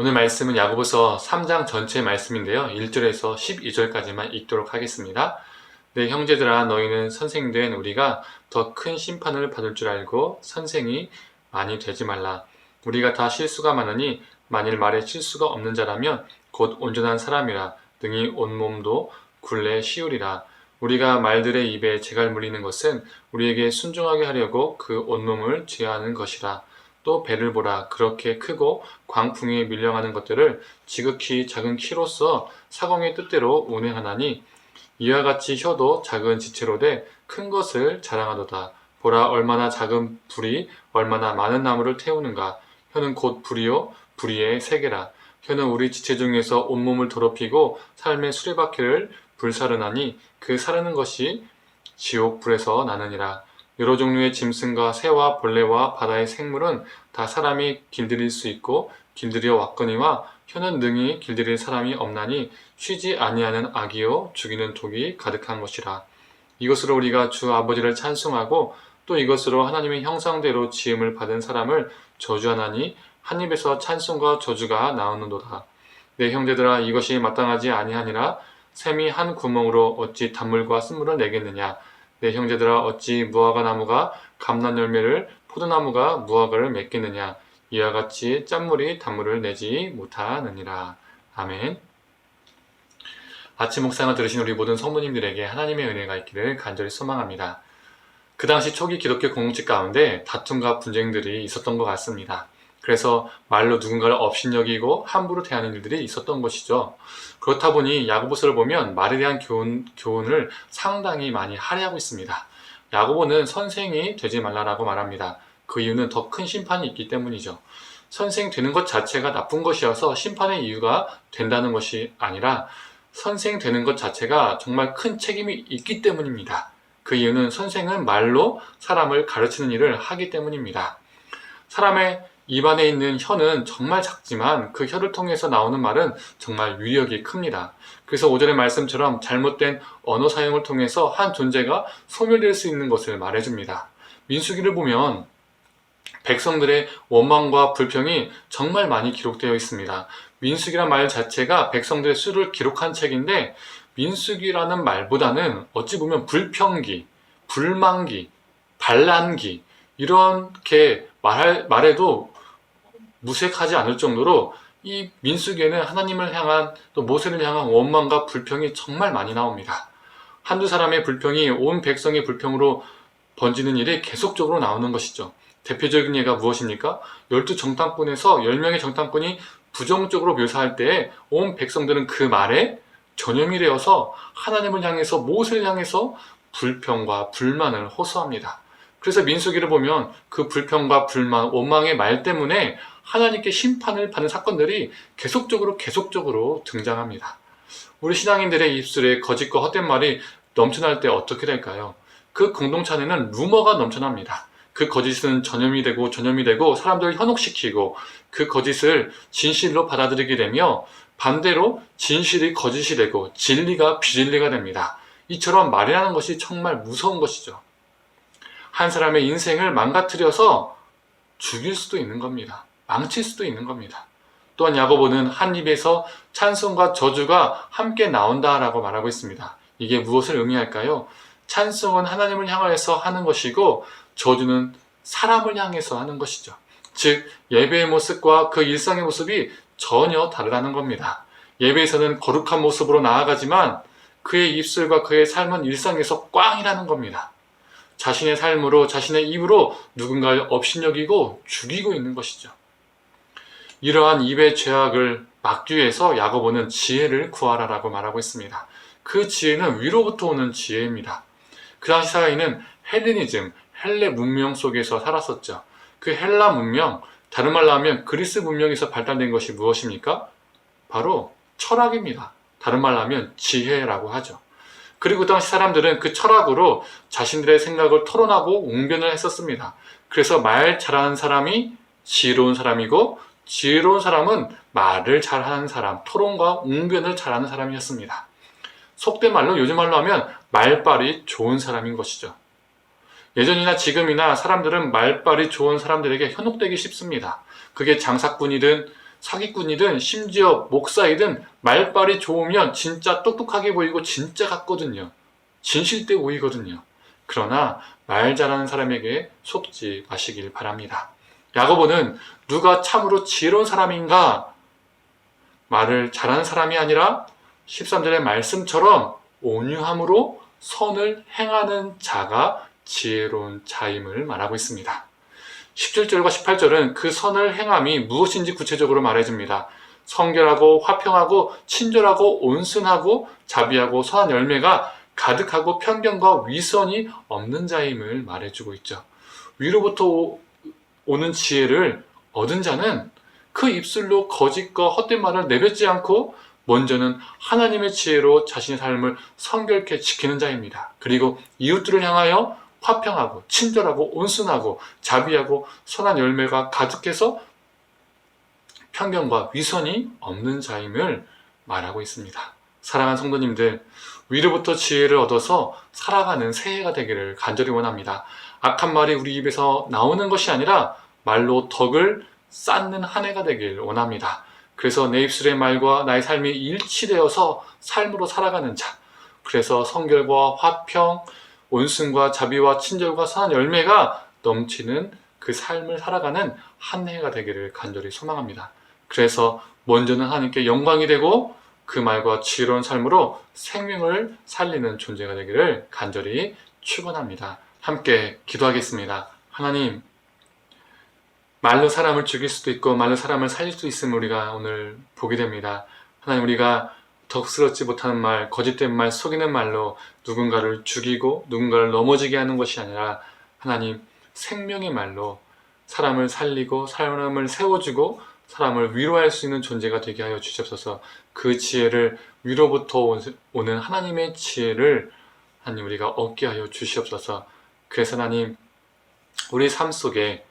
오늘 말씀은 야고보서 3장 전체 말씀인데요. 1절에서 12절까지만 읽도록 하겠습니다. 내 형제들아, 너희는 선생된 우리가 더 큰 심판을 받을 줄 알고 선생이 많이 되지 말라. 우리가 다 실수가 많으니 만일 말에 실수가 없는 자라면 곧 온전한 사람이라 능히 온몸도 굴레 씌우리라. 우리가 말들의 입에 재갈 물리는 것은 우리에게 순종하게 하려고 그 온몸을 제어하는 것이라. 또 배를 보라. 그렇게 크고 광풍에 밀려가는 것들을 지극히 작은 키로서 사공의 뜻대로 운행하나니 이와 같이 혀도 작은 지체로 돼 큰 것을 자랑하도다. 보라, 얼마나 작은 불이 얼마나 많은 나무를 태우는가. 혀는 곧 불이요 불의의 세계라. 혀는 우리 지체 중에서 온몸을 더럽히고 삶의 수레바퀴를 불사르나니 그 사르는 것이 지옥 불에서 나느니라. 여러 종류의 짐승과 새와 벌레와 바다의 생물은 다 사람이 길들일 수 있고 길들여 왔거니와 혀는 능히 길들일 사람이 없나니 쉬지 아니하는 악이요 죽이는 독이 가득한 것이라. 이것으로 우리가 주 아버지를 찬송하고 또 이것으로 하나님의 형상대로 지음을 받은 사람을 저주하나니 한 입에서 찬송과 저주가 나오는도다. 내 형제들아, 이것이 마땅하지 아니하니라. 샘이 한 구멍으로 어찌 단물과 쓴물을 내겠느냐. 내 형제들아, 어찌 무화과 나무가 감람 열매를 포도나무가 무화과를 맺겠느냐. 이와 같이 짠물이 단물을 내지 못하느니라. 아멘. 아침 묵상을 들으신 우리 모든 성도님들에게 하나님의 은혜가 있기를 간절히 소망합니다. 그 당시 초기 기독교 공동체 가운데 다툼과 분쟁들이 있었던 것 같습니다. 그래서 말로 누군가를 업신여기고 함부로 대하는 일들이 있었던 것이죠. 그렇다 보니 야고보서를 보면 말에 대한 교훈을 상당히 많이 할애하고 있습니다. 야고보는 선생이 되지 말라라고 말합니다. 그 이유는 더 큰 심판이 있기 때문이죠. 선생 되는 것 자체가 나쁜 것이어서 심판의 이유가 된다는 것이 아니라 선생 되는 것 자체가 정말 큰 책임이 있기 때문입니다. 그 이유는 선생은 말로 사람을 가르치는 일을 하기 때문입니다. 사람의 입안에 있는 혀는 정말 작지만 그 혀를 통해서 나오는 말은 정말 위력이 큽니다. 그래서 오전의 말씀처럼 잘못된 언어 사용을 통해서 한 존재가 소멸될 수 있는 것을 말해줍니다. 민수기를 보면 백성들의 원망과 불평이 정말 많이 기록되어 있습니다. 민수기란 말 자체가 백성들의 수를 기록한 책인데 민수기라는 말보다는 어찌 보면 불평기, 불만기, 반란기 이렇게 말해도 무색하지 않을 정도로 이 민수기에는 하나님을 향한 또 모세를 향한 원망과 불평이 정말 많이 나옵니다. 한두 사람의 불평이 온 백성의 불평으로 번지는 일이 계속적으로 나오는 것이죠. 대표적인 예가 무엇입니까? 12정탐꾼에서 10명의 정탐꾼이 부정적으로 묘사할 때에 온 백성들은 그 말에 전염이 되어서 하나님을 향해서 모세를 향해서 불평과 불만을 호소합니다. 그래서 민수기를 보면 그 불평과 불만, 원망의 말 때문에 하나님께 심판을 받는 사건들이 계속적으로 등장합니다. 우리 신앙인들의 입술에 거짓과 헛된 말이 넘쳐날 때 어떻게 될까요? 그 공동체 안에는 루머가 넘쳐납니다. 그 거짓은 전염이 되고 사람들을 현혹시키고 그 거짓을 진실로 받아들이게 되며 반대로 진실이 거짓이 되고 진리가 비진리가 됩니다. 이처럼 말이라는 것이 정말 무서운 것이죠. 한 사람의 인생을 망가뜨려서 죽일 수도 있는 겁니다. 망칠 수도 있는 겁니다. 또한 야고보는 한 입에서 찬송과 저주가 함께 나온다라고 말하고 있습니다. 이게 무엇을 의미할까요? 찬송은 하나님을 향해서 하는 것이고 저주는 사람을 향해서 하는 것이죠. 즉 예배의 모습과 그 일상의 모습이 전혀 다르다는 겁니다. 예배에서는 거룩한 모습으로 나아가지만 그의 입술과 그의 삶은 일상에서 꽝이라는 겁니다. 자신의 삶으로 자신의 입으로 누군가를 업신여기고 죽이고 있는 것이죠. 이러한 입의 죄악을 막기 위해서 야고보는 지혜를 구하라라고 말하고 있습니다. 그 지혜는 위로부터 오는 지혜입니다. 그 당시 사회인은 헬레니즘, 헬레 문명 속에서 살았었죠. 그 헬라 문명, 다른 말로 하면 그리스 문명에서 발달된 것이 무엇입니까? 바로 철학입니다. 다른 말로 하면 지혜라고 하죠. 그리고 그 당시 사람들은 그 철학으로 자신들의 생각을 토론하고 웅변을 했었습니다. 그래서 말 잘하는 사람이 지혜로운 사람이고 지혜로운 사람은 말을 잘하는 사람, 토론과 웅변을 잘하는 사람이었습니다. 속된 말로 요즘 말로 하면 말빨이 좋은 사람인 것이죠. 예전이나 지금이나 사람들은 말빨이 좋은 사람들에게 현혹되기 쉽습니다. 그게 장사꾼이든 사기꾼이든 심지어 목사이든 말빨이 좋으면 진짜 똑똑하게 보이고 진짜 같거든요. 진실돼 보이거든요. 그러나 말 잘하는 사람에게 속지 마시길 바랍니다. 야고보는 누가 참으로 지혜로운 사람인가? 말을 잘하는 사람이 아니라 13절의 말씀처럼 온유함으로 선을 행하는 자가 지혜로운 자임을 말하고 있습니다. 17절과 18절은 그 선을 행함이 무엇인지 구체적으로 말해줍니다. 성결하고 화평하고 친절하고 온순하고 자비하고 선한 열매가 가득하고 편견과 위선이 없는 자임을 말해주고 있죠. 위로부터 오는 지혜를 얻은 자는 그 입술로 거짓과 헛된 말을 내뱉지 않고 먼저는 하나님의 지혜로 자신의 삶을 성결케 지키는 자입니다. 그리고 이웃들을 향하여 화평하고 친절하고 온순하고 자비하고 선한 열매가 가득해서 편견과 위선이 없는 자임을 말하고 있습니다. 사랑하는 성도님들, 위로부터 지혜를 얻어서 살아가는 새해가 되기를 간절히 원합니다. 악한 말이 우리 입에서 나오는 것이 아니라 말로 덕을 쌓는 한 해가 되길 원합니다. 그래서 내 입술의 말과 나의 삶이 일치되어서 삶으로 살아가는 자, 그래서 성결과 화평, 온순과 자비와 친절과 선한 열매가 넘치는 그 삶을 살아가는 한 해가 되기를 간절히 소망합니다. 그래서 먼저는 하나님께 영광이 되고 그 말과 지혜로운 삶으로 생명을 살리는 존재가 되기를 간절히 축원합니다. 함께 기도하겠습니다. 하나님, 말로 사람을 죽일 수도 있고 말로 사람을 살릴 수 있음을 우리가 오늘 보게 됩니다. 하나님, 우리가 덕스럽지 못하는 말, 거짓된 말, 속이는 말로 누군가를 죽이고 누군가를 넘어지게 하는 것이 아니라 하나님, 생명의 말로 사람을 살리고 사람을 세워주고 사람을 위로할 수 있는 존재가 되게 하여 주시옵소서. 그 지혜를 위로부터 오는 하나님의 지혜를 하나님 우리가 얻게 하여 주시옵소서. 그래서 하나님, 우리 삶 속에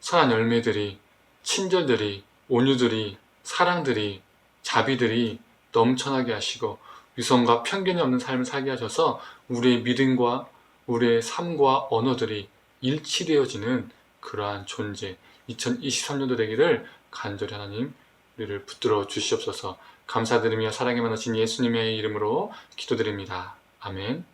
선한 열매들이, 친절들이, 온유들이, 사랑들이, 자비들이 넘쳐나게 하시고 위선과 편견이 없는 삶을 살게 하셔서 우리의 믿음과 우리의 삶과 언어들이 일치되어지는 그러한 존재, 2023년도 되기를 간절히 하나님 우리를 붙들어 주시옵소서. 감사드리며 사랑에 많으신 예수님의 이름으로 기도드립니다. 아멘.